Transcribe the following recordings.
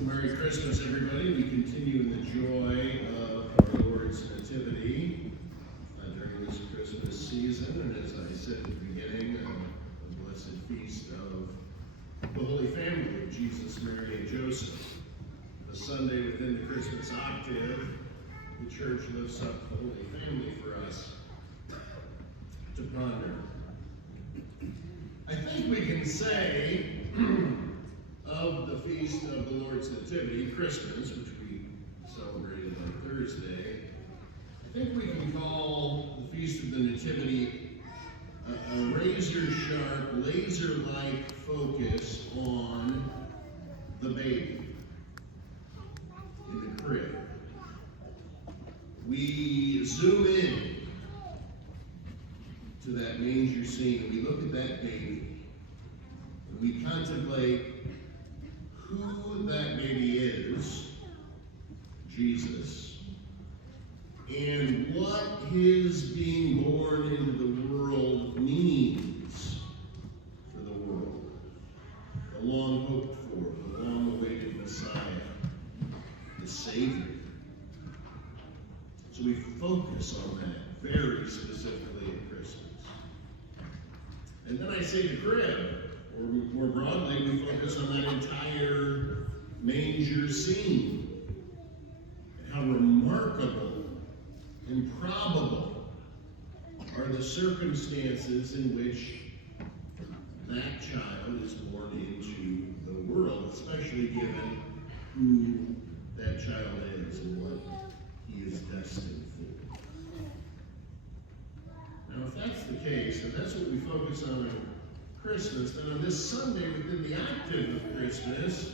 Merry Christmas, everybody. We continue in the joy of our Lord's Nativity during this Christmas season. And as I said at the beginning, the blessed feast of the Holy Family of Jesus, Mary, and Joseph. A Sunday within the Christmas octave, the Church lifts up the Holy Family for us to ponder. I think we can say of the Feast of the Lord's Nativity, Christmas, which we celebrated on Thursday, I think we can call the Feast of the Nativity a razor-sharp, laser-like focus on the baby in the crib. We zoom in to that manger scene, and we look at that baby, and we contemplate who that baby is, Jesus, and what his being born into the world means for the world. The long hoped for, the long awaited Messiah, the Savior. So we focus on that very specifically at Christmas. And then I say the crib, or more broadly, we focus on that entire manger scene. And how remarkable and probable are the circumstances in which that child is born into the world, especially given who that child is and what he is destined for. Now, if that's the case, and that's what we focus on in Christmas, then on this Sunday within the octave of Christmas,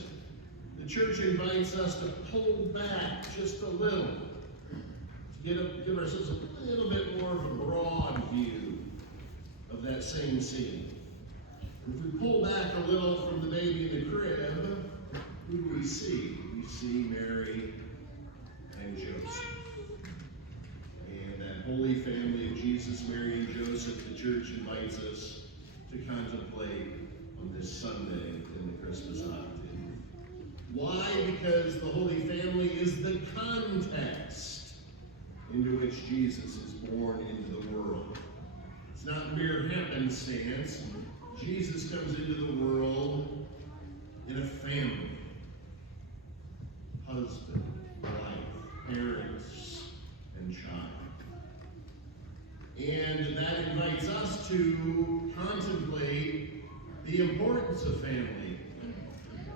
the church invites us to pull back just a little, to give ourselves a little bit more of a broad view of that same scene. If we pull back a little from the baby in the crib, who do we see? We see Mary and Joseph. And that Holy Family of Jesus, Mary, and Joseph, the church invites us to contemplate on this Sunday in the Christmas octave. Why? Because the Holy Family is the context into which Jesus is born into the world. It's not mere happenstance. Jesus comes into the world in a family. Husband, wife, parents, and child. And that invites us to contemplate the importance of family.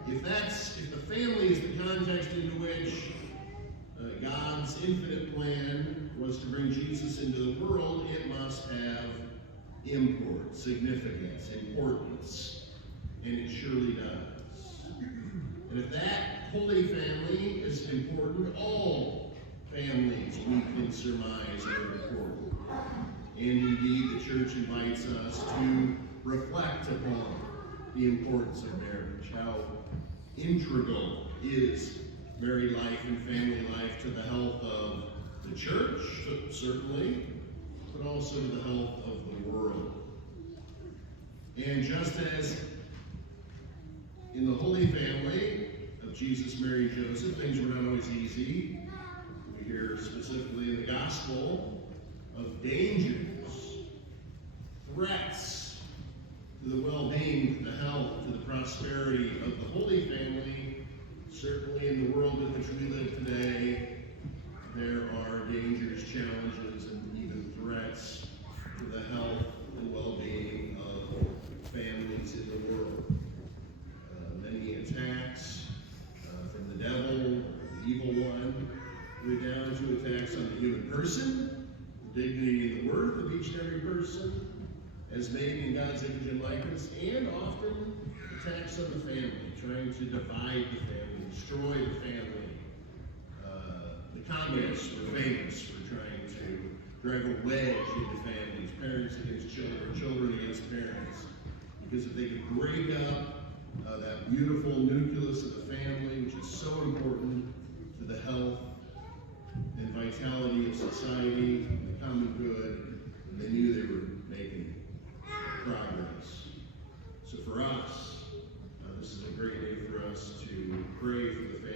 If the family is the context into which God's infinite plan was to bring Jesus into the world, it must have import, significance, importance, and it surely does. And if that Holy Family is important, all families we can surmise are important. And indeed, the church invites us to reflect upon the importance of marriage, how integral is married life and family life to the health of the church, certainly, but also to the health of the world. And just as in the Holy Family of Jesus, Mary, and Joseph, things were not always easy. We hear specifically in the Gospel of dangers, threats to the well-being, to the health, to the prosperity of the Holy Family. Certainly in the world in which we live today, there are dangers, challenges, and even threats to the health and well-being of families in the world. Many attacks from the devil, the evil one, right down to attacks on the human person, the dignity and the worth of each and every person, as made in God's image and likeness, and often attacks on the family, trying to divide the family, destroy the family. The communists were famous for trying to drive a wedge into families, parents against children, children against parents. Because if they could break up that beautiful nucleus of the family, which is so important to the health and vitality of society, and the common good, and they knew they were making progress. So for us, this is a great day for us to pray for the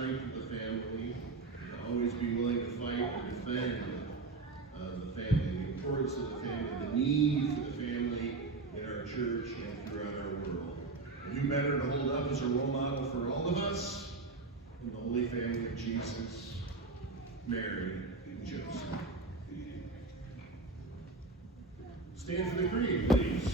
strength of the family, and always be willing to fight and defend the family, the importance of the family, the need for the family in our church and throughout our world. And who better to hold up as a role model for all of us than the Holy Family of Jesus, Mary, and Joseph. Stand for the creed, please.